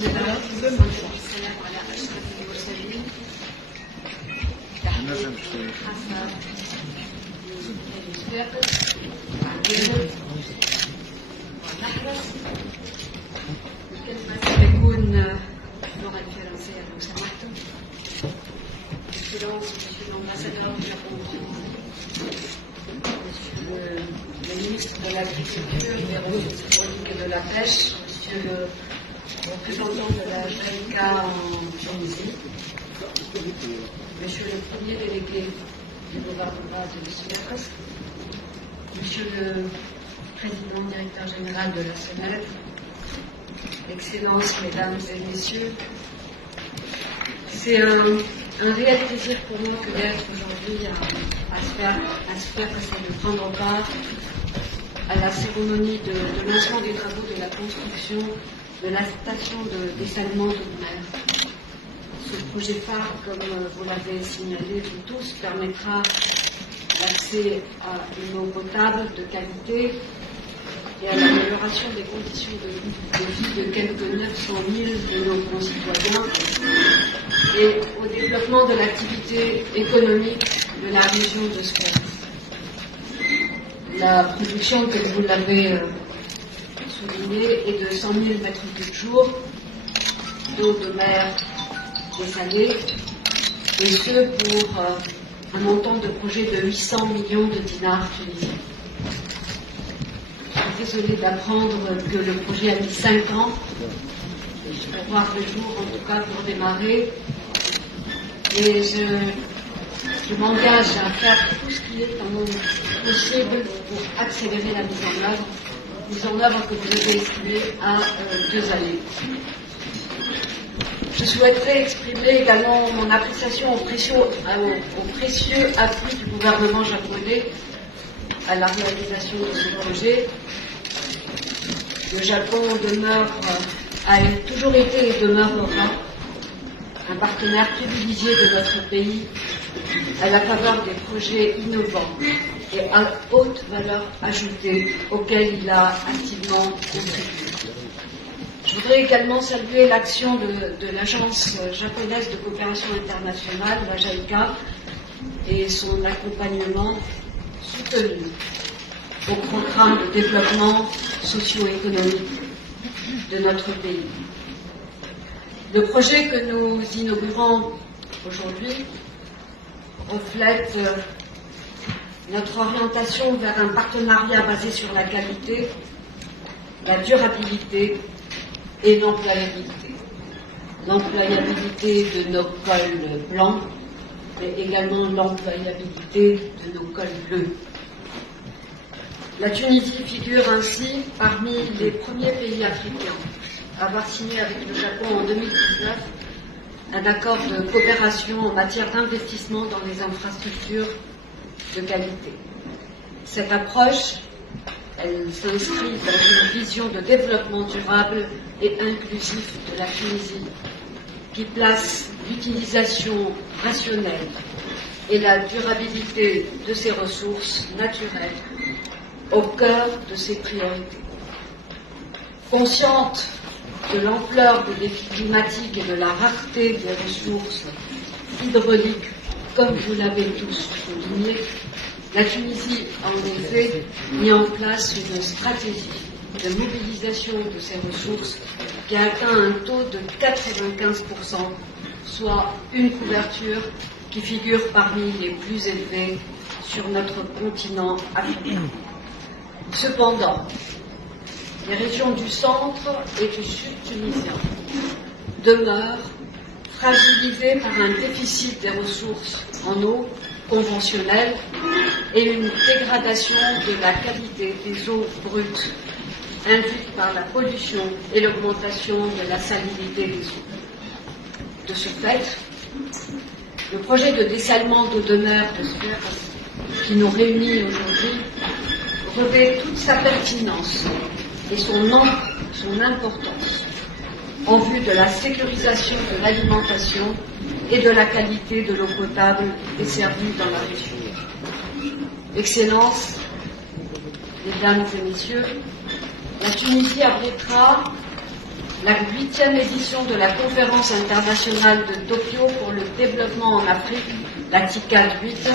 والسلام على أشرف المرسلين. تحية حسن الفاقد والجهد والنحرس. الكلمة ستكون باللغة الفرنسية لو سمحتم. Excellence, Monsieur l'ambassadeur du Japon, Monsieur le ministre de l'Agriculture, des Ressources hydrauliques et de la Pêche, Monsieur le représentant de la JICA en Tunisie, Monsieur le premier délégué du gouvernement de l'Israël, Monsieur le président directeur général de la SEMED, Excellences, Mesdames et Messieurs, c'est un réel plaisir pour moi que d'être aujourd'hui à se faire essayer de prendre part à la cérémonie de lancement des travaux de la construction de la station de dessalement de mer. Ce projet phare, comme vous l'avez signalé vous tous, permettra l'accès à une eau potable de qualité et à l'amélioration des conditions de vie de quelques 900 000 de nos concitoyens et au développement de l'activité économique de la région de Sfax. La production, comme vous l'avez souligné, est de 100 000 mètres cubes jour d'eau de mer dessalée, et ce pour un montant de projet de 800 millions de dinars tunisiens. Je suis désolée d'apprendre que le projet a mis 5 ans pour voir le jour, en tout cas pour démarrer. Et je m'engage à faire tout ce qui est en mon possible pour accélérer la mise en œuvre que vous avez estimée à 2 années. Je souhaiterais exprimer également mon appréciation au précieux appui du gouvernement japonais à la réalisation de ce projet. Le Japon a toujours été et demeurera un partenaire privilégié de notre pays à la faveur des projets innovants et à haute valeur ajoutée auxquels il a activement contribué. Je voudrais également saluer l'action de l'Agence japonaise de coopération internationale, la JICA, et son accompagnement soutenu au programme de développement socio-économique de notre pays. Le projet que nous inaugurons aujourd'hui reflète notre orientation vers un partenariat basé sur la qualité, la durabilité et l'employabilité. L'employabilité de nos cols blancs, mais également l'employabilité de nos cols bleus. La Tunisie figure ainsi parmi les premiers pays africains à avoir signé avec le Japon en 2019 un accord de coopération en matière d'investissement dans les infrastructures de qualité. Cette approche, elle s'inscrit dans une vision de développement durable et inclusif de la Tunisie, qui place l'utilisation rationnelle et la durabilité de ses ressources naturelles au cœur de ses priorités. Consciente de l'ampleur des défis climatiques et de la rareté des ressources hydrauliques, comme vous l'avez tous souligné, la Tunisie a en effet mis en place une stratégie de mobilisation de ces ressources qui a atteint un taux de 95%, soit une couverture qui figure parmi les plus élevées sur notre continent africain. Cependant, les régions du centre et du sud tunisien demeurent fragilisées par un déficit des ressources en eau conventionnelle et une dégradation de la qualité des eaux brutes induite par la pollution et l'augmentation de la salinité des eaux. De ce fait, le projet de dessalement d'eau de mer de Sfax, qui nous réunit aujourd'hui, revêt toute sa pertinence et son importance en vue de la sécurisation de l'alimentation et de la qualité de l'eau potable desservie dans la région. Excellences, Mesdames et Messieurs, la Tunisie abritera la 8e édition de la conférence internationale de Tokyo pour le développement en Afrique, la TICAD 8,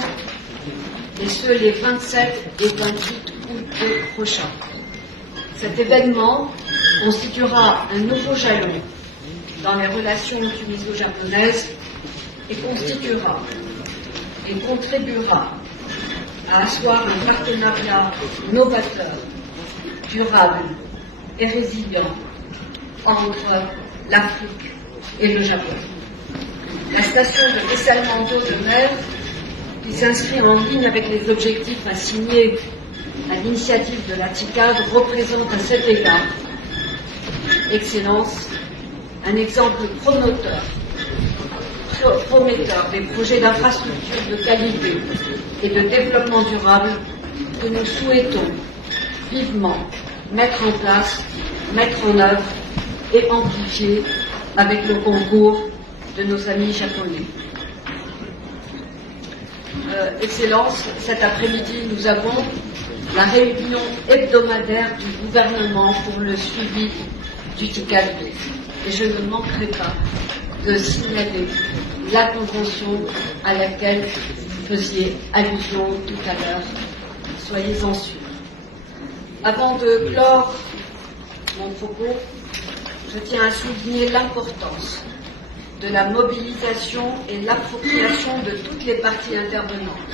et ce les 27 et 28 août prochains. Cet événement constituera un nouveau jalon dans les relations tuniso-japonaises et constituera et contribuera à asseoir un partenariat novateur, durable et résilient entre l'Afrique et le Japon. La station de dessalement d'eau de mer, qui s'inscrit en ligne avec les objectifs assignés à l'initiative de la TICAD, représente à cet égard, Excellence, un exemple prometteur des projets d'infrastructures de qualité et de développement durable que nous souhaitons vivement mettre en place, mettre en œuvre et amplifier avec le concours de nos amis japonais. Excellence, cet après-midi, nous avons la réunion hebdomadaire du gouvernement pour le suivi du TICAD. Et je ne manquerai pas de signaler la convention à laquelle vous faisiez allusion tout à l'heure. Soyez-en sûrs. Avant de clore mon propos, je tiens à souligner l'importance de la mobilisation et l'appropriation de toutes les parties intervenantes,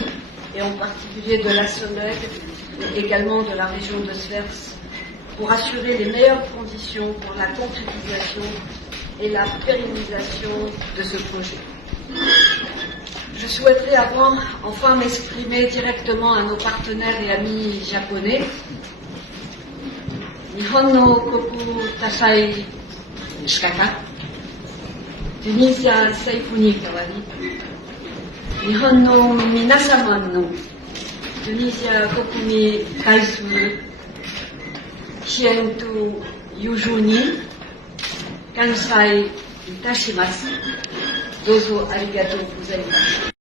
et en particulier de la SONED, mais également de la région de Svers, pour assurer les meilleures conditions pour la concrétisation et la pérennisation de ce projet. Je souhaiterais enfin m'exprimer directement à nos partenaires et amis japonais. Nihon no koku tasai shikaka, Tunisia saifu ni kawari, Nihon no minasama no Tunisia kokumi kaisuru支援と友情に感謝いたします。どうぞありがとうございます。